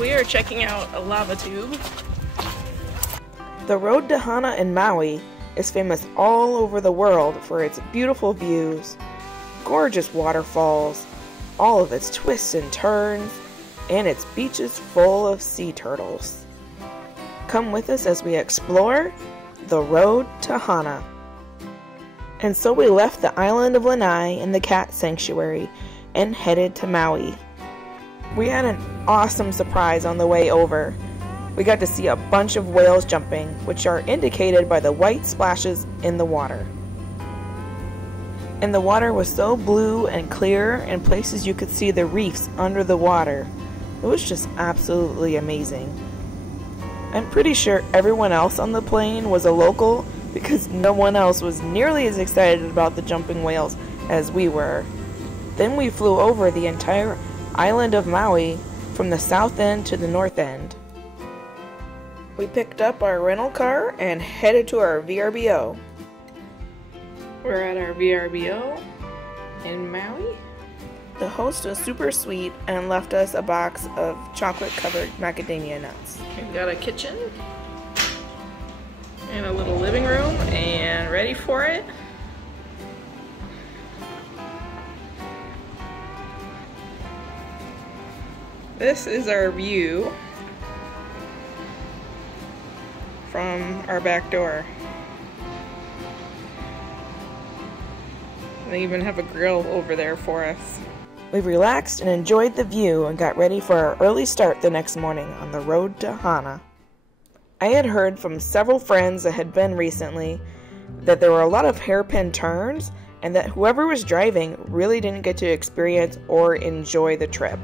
We are checking out a lava tube. The road to Hana in Maui is famous all over the world for its beautiful views, gorgeous waterfalls, all of its twists and turns, and its beaches full of sea turtles. Come with us as we explore the road to Hana. And so we left the island of Lanai in the cat sanctuary and headed to Maui. We had an awesome surprise on the way over. We got to see a bunch of whales jumping, which are indicated by the white splashes in the water. And the water was so blue and clear, in places you could see the reefs under the water. It was just absolutely amazing. I'm pretty sure everyone else on the plane was a local because no one else was nearly as excited about the jumping whales as we were. Then we flew over the entire island of Maui from the south end to the north end. We picked up our rental car and headed to our VRBO. We're at our VRBO in Maui. The host was super sweet and left us a box of chocolate-covered macadamia nuts. We've got a kitchen and a little living room, and ready for it. This is our view from our back door. They even have a grill over there for us. We relaxed and enjoyed the view and got ready for our early start the next morning on the road to Hana. I had heard from several friends that had been recently that there were a lot of hairpin turns and that whoever was driving really didn't get to experience or enjoy the trip.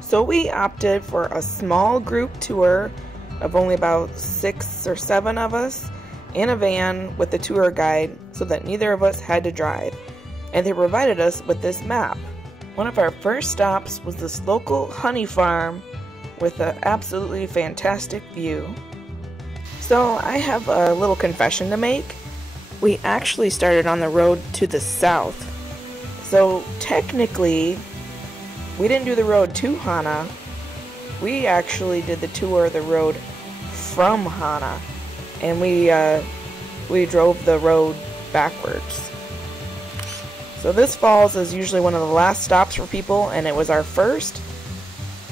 So we opted for a small group tour of only about 6 or 7 of us in a van with the tour guide so that neither of us had to drive. And they provided us with this map. One of our first stops was this local honey farm with an absolutely fantastic view. So I have a little confession to make. We actually started on the road to the south. So technically, we didn't do the road to Hana. We actually did the tour of the road from Hana. And we drove the road backwards. So this falls is usually one of the last stops for people, and it was our first.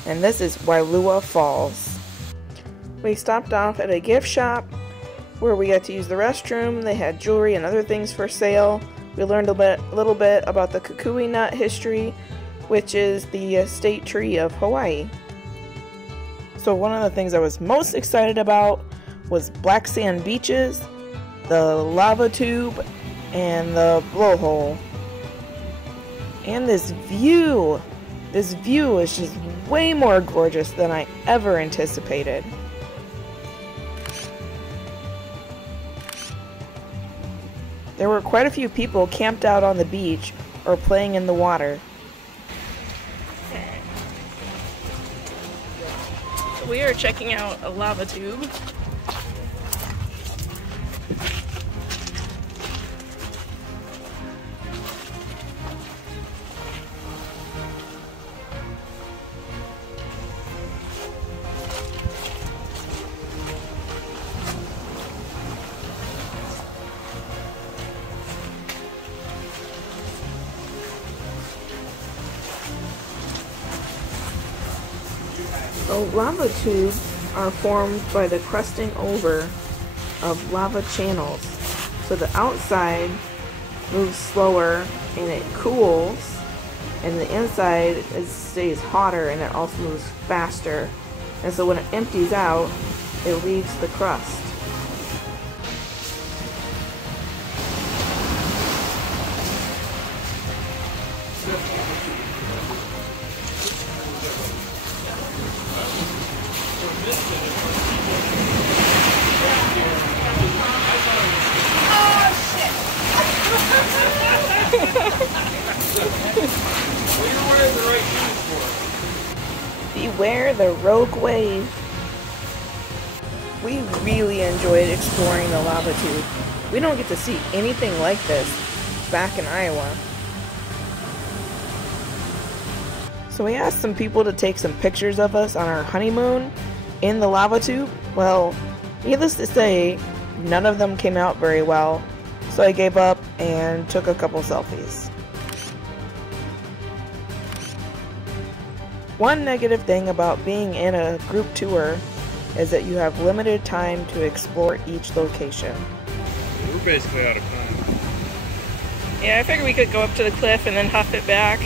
And this is Wailua Falls. We stopped off at a gift shop where we got to use the restroom. They had jewelry and other things for sale. We learned a little bit about the kukui nut history, which is the state tree of Hawaii. So one of the things I was most excited about was black sand beaches, the lava tube, and the blowhole. And this view is just way more gorgeous than I ever anticipated. There were quite a few people camped out on the beach or playing in the water. We are checking out a lava tube. So lava tubes are formed by the crusting over of lava channels. So the outside moves slower and it cools, and the inside stays hotter and it also moves faster. And so when it empties out, it leaves the crust. Beware the rogue wave. We really enjoyed exploring the lava tube. We don't get to see anything like this back in Iowa. So we asked some people to take some pictures of us on our honeymoon in the lava tube. Well, needless to say, none of them came out very well, so I gave up and took a couple selfies. One negative thing about being in a group tour is that you have limited time to explore each location. We're basically out of time. Yeah, I figured we could go up to the cliff and then huff it back.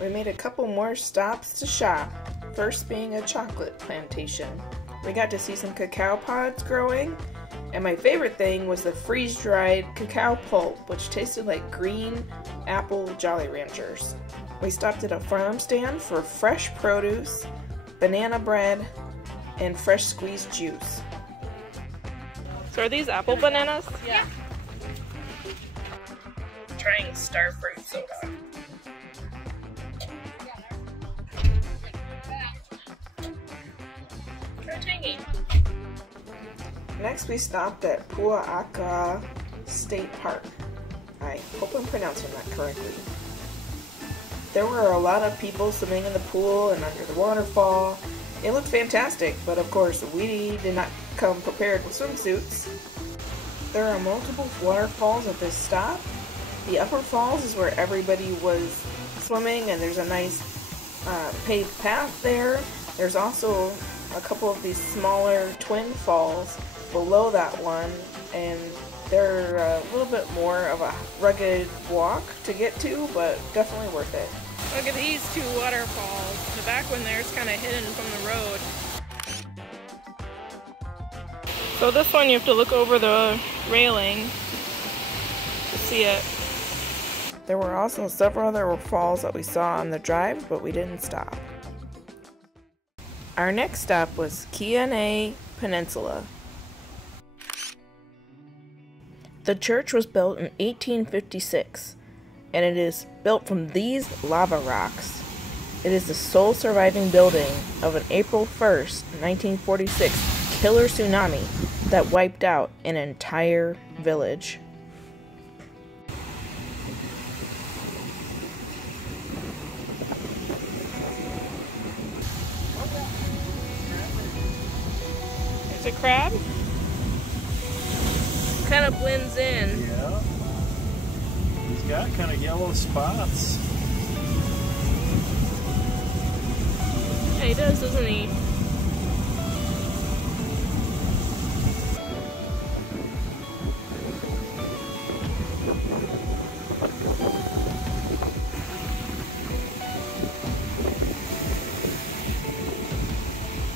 We made a couple more stops to shop, first being a chocolate plantation. We got to see some cacao pods growing, and my favorite thing was the freeze-dried cacao pulp, which tasted like green apple Jolly Ranchers. We stopped at a farm stand for fresh produce, banana bread, and fresh squeezed juice. So are these apple bananas? Yeah. Trying starfruit soda. Tangy. Next we stopped at Pua'aka State Park. I hope I'm pronouncing that correctly. There were a lot of people swimming in the pool and under the waterfall. It looked fantastic, but of course we did not come prepared with swimsuits. There are multiple waterfalls at this stop. The upper falls is where everybody was swimming, and there's a nice paved path there. There's also a couple of these smaller twin falls below that one, and they're a little bit more of a rugged walk to get to, but definitely worth it. Look at these two waterfalls. The back one there is kind of hidden from the road. So this one you have to look over the railing to see it. There were also several other falls that we saw on the drive, but we didn't stop. Our next stop was Qau Peninsula. The church was built in 1856, and it is built from these lava rocks. It is the sole surviving building of an April 1st, 1946 killer tsunami that wiped out an entire village. There's a crab. Kind of blends in. Yeah. He's got kind of yellow spots. Yeah, he does, doesn't he?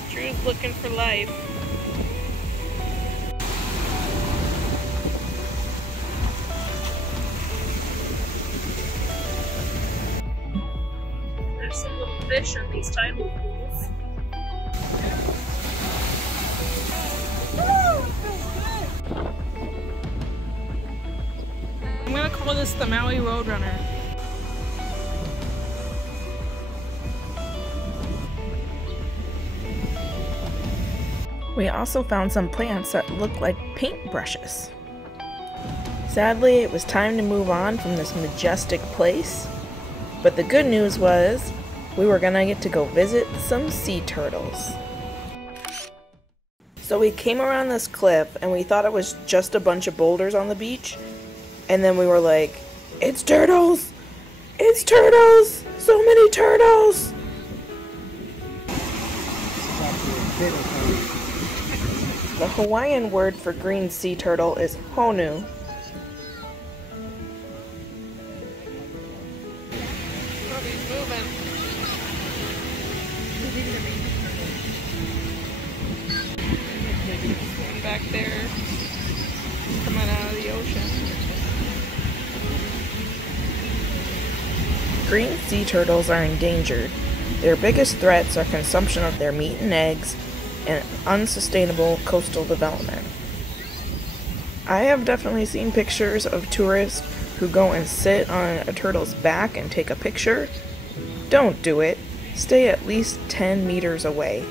Drew's looking for life. There's some little fish in these tidal pools. I'm gonna call this the Maui Roadrunner. We also found some plants that looked like paintbrushes. Sadly, it was time to move on from this majestic place, but the good news was we were gonna get to go visit some sea turtles. So we came around this cliff and we thought it was just a bunch of boulders on the beach, and then we were like, it's turtles! It's turtles! So many turtles! The Hawaiian word for green sea turtle is honu. Oh, he's moving. One back there, coming out of the ocean. Green sea turtles are endangered. Their biggest threats are consumption of their meat and eggs, and unsustainable coastal development. I have definitely seen pictures of tourists who go and sit on a turtle's back and take a picture. Don't do it. Stay at least 10 meters away.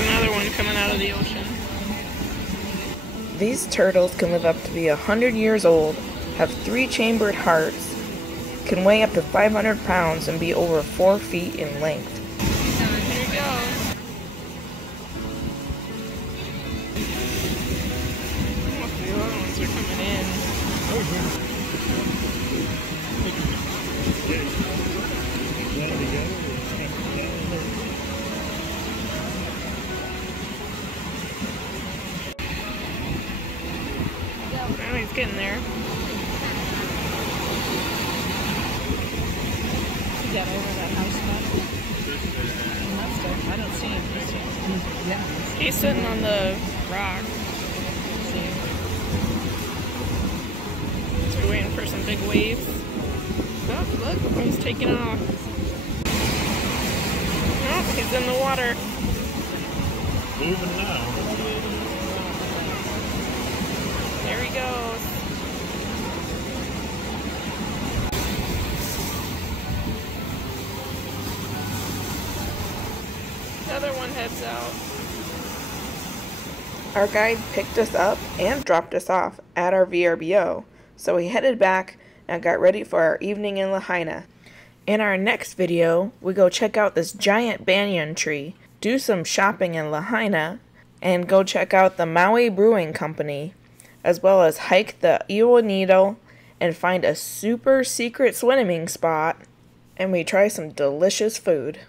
Another one coming out of the ocean. These turtles can live up to be 100 years old, have 3-chambered hearts, can weigh up to 500 pounds, and be over 4 feet in length. Here he goes. Oh, the other ones are coming in. Oh, he's getting there. He got over that house mud. He must have. I don't see him. Yeah. He's sitting on the rock. See. So we're waiting for some big waves. Oh, look, he's taking off. Oh, he's in the water. Moving now. There he goes. The other one heads out. Our guide picked us up and dropped us off at our VRBO, so we headed back and got ready for our evening in Lahaina. In our next video, we go check out this giant banyan tree, do some shopping in Lahaina, and go check out the Maui Brewing Company, as well as hike the Iwa Needle and find a super secret swimming spot, and we try some delicious food.